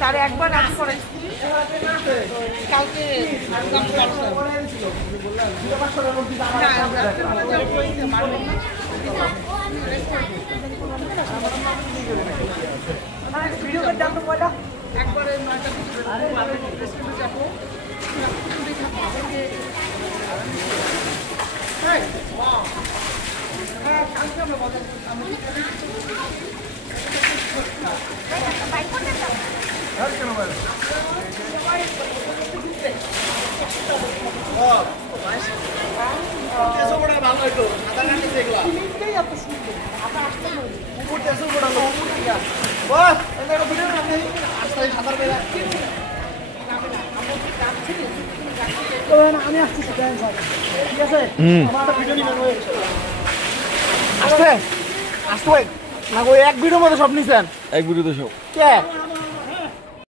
তার একবার রাজি করাইছি কালকে একবারে 9টা যাবো কালকে আমরা বাজার আমি আসছি ঠিক আছে আসতে আসতে না এক ভিডিওর মধ্যে সব নিছেন এক ভিডিওতে সব কে